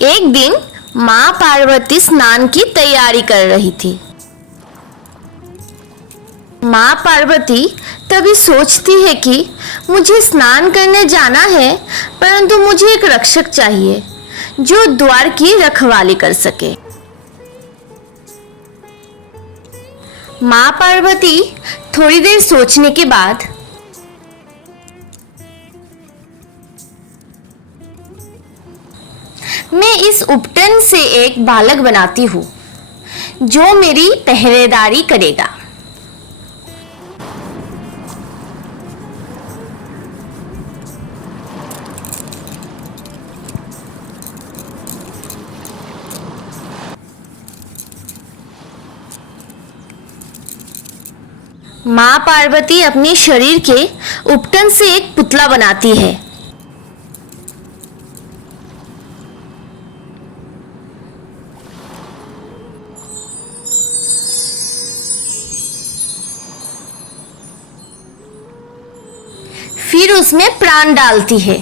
एक दिन माँ पार्वती स्नान की तैयारी कर रही थी। माँ पार्वती तभी सोचती है कि मुझे स्नान करने जाना है, परंतु मुझे एक रक्षक चाहिए जो द्वार की रखवाली कर सके। माँ पार्वती थोड़ी देर सोचने के बाद मैं इस उपटन से एक बालक बनाती हूँ जो मेरी पहरेदारी करेगा। माँ पार्वती अपने शरीर के उपटन से एक पुतला बनाती है। फिर उसमें प्राण डालती है।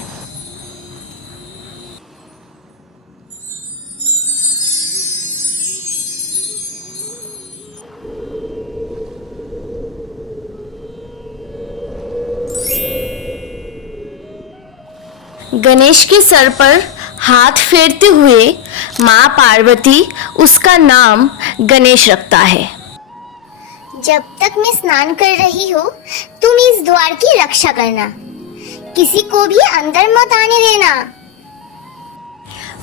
गणेश के सर पर हाथ फेरते हुए माँ पार्वती उसका नाम गणेश रखता है। जब तक मैं स्नान कर रही हूँ, तुम इस द्वार की रक्षा करना, किसी को भी अंदर मत आने देना।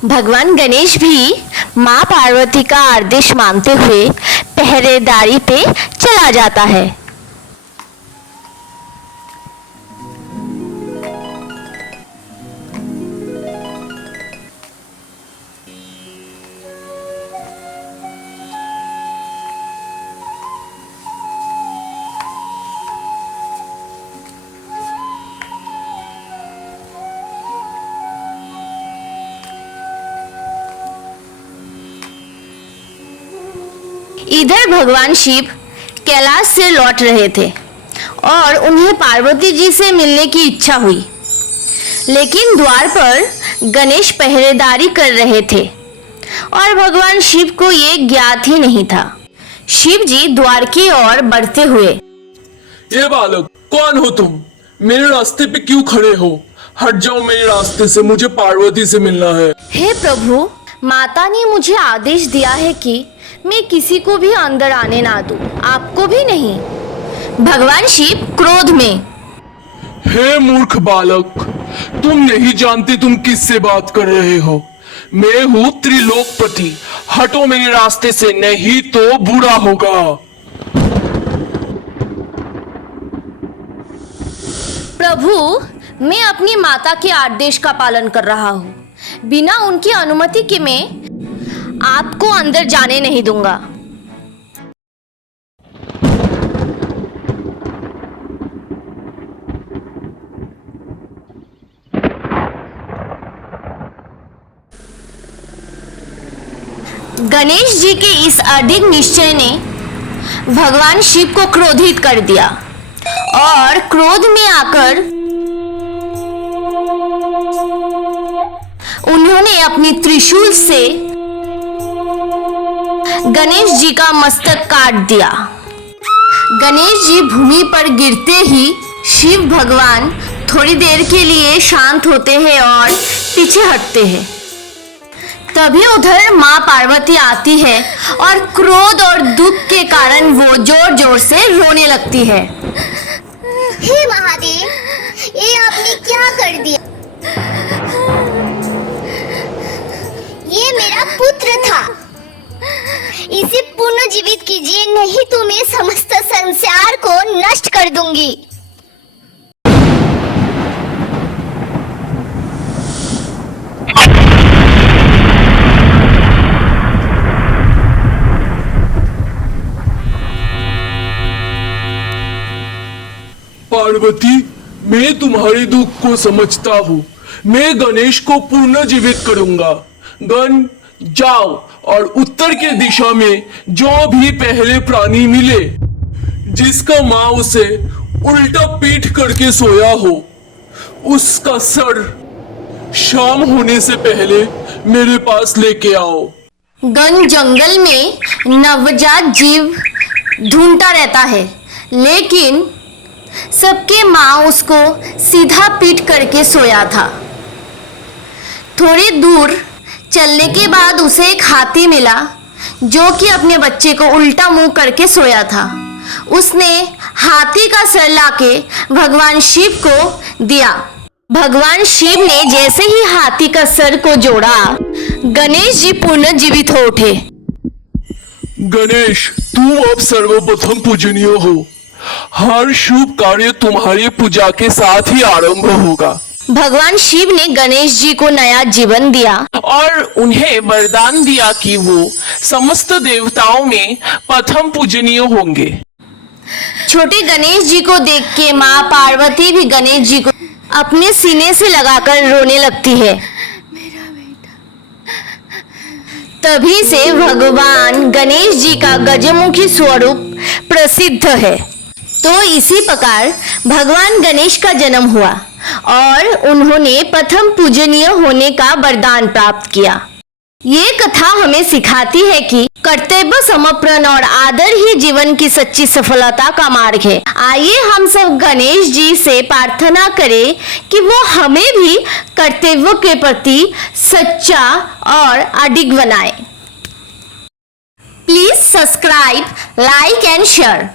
भगवान गणेश भी माँ पार्वती का आदेश मानते हुए पहरेदारी पे चला जाता है। इधर भगवान शिव कैलाश से लौट रहे थे और उन्हें पार्वती जी से मिलने की इच्छा हुई, लेकिन द्वार पर गणेश पहरेदारी कर रहे थे और भगवान शिव को ये ज्ञात ही नहीं था। शिव जी द्वार की ओर बढ़ते हुए, ये बालक, कौन हो तुम? मेरे रास्ते पे क्यों खड़े हो? हट जाओ मेरे रास्ते से, मुझे पार्वती से मिलना है। हे प्रभु, माता ने मुझे आदेश दिया है कि मैं किसी को भी अंदर आने ना दूं, आपको भी नहीं। भगवान शिव क्रोध में, हे मूर्ख बालक, तुम नहीं जानते तुम किससे बात कर रहे हो। मैं हूँ त्रिलोकपति, हटो मेरे रास्ते से, नहीं तो बुरा होगा। प्रभु, मैं अपनी माता के आदेश का पालन कर रहा हूँ। बिना उनकी अनुमति के मैं आपको अंदर जाने नहीं दूंगा। गणेश जी के इस अडिग निश्चय ने भगवान शिव को क्रोधित कर दिया और क्रोध में आकर उन्होंने अपनी त्रिशूल से गणेश जी का मस्तक काट दिया। गणेश जी भूमि पर गिरते ही शिव भगवान थोड़ी देर के लिए शांत होते हैं और पीछे हटते हैं। तभी उधर माँ पार्वती आती है और क्रोध और दुख के कारण वो जोर जोर से रोने लगती है। हे महादेव, ये आपने क्या कर दिया? ये मेरा पुत्र था, इसे पुनर्जीवित कीजिए, नहीं तो मैं समस्त संसार को नष्ट कर दूंगी। पार्वती, मैं तुम्हारे दुख को समझता हूँ। मैं गणेश को पुनर्जीवित करूंगा। गण, जाओ और उत्तर के दिशा में जो भी पहले प्राणी मिले, जिसका माँ उसे उल्टा पीठ करके सोया हो, उसका सर शाम होने से पहले मेरे पास लेके आओ। गन जंगल में नवजात जीव ढूंढता रहता है, लेकिन सबके माँ उसको सीधा पीट करके सोया था। थोड़ी दूर चलने के बाद उसे एक हाथी मिला जो कि अपने बच्चे को उल्टा मुंह करके सोया था। उसने हाथी का सर लाके भगवान शिव को दिया। भगवान शिव ने जैसे ही हाथी का सर को जोड़ा, गणेश जी पुनर्जीवित हो उठे। गणेश, तुम अब सर्वप्रथम पूजनीय हो। हर शुभ कार्य तुम्हारी पूजा के साथ ही आरंभ होगा। भगवान शिव ने गणेश जी को नया जीवन दिया और उन्हें वरदान दिया कि वो समस्त देवताओं में प्रथम पूजनीय होंगे। छोटे गणेश जी को देख के माँ पार्वती भी गणेश जी को अपने सीने से लगाकर रोने लगती है। तभी से भगवान गणेश जी का गजमुखी स्वरूप प्रसिद्ध है। तो इसी प्रकार भगवान गणेश का जन्म हुआ और उन्होंने प्रथम पूजनीय होने का वरदान प्राप्त किया। ये कथा हमें सिखाती है कि कर्तव्य समर्पण और आदर ही जीवन की सच्ची सफलता का मार्ग है। आइए हम सब गणेश जी से प्रार्थना करें कि वो हमें भी कर्तव्य के प्रति सच्चा और अडिग बनाए। Please subscribe, like and share.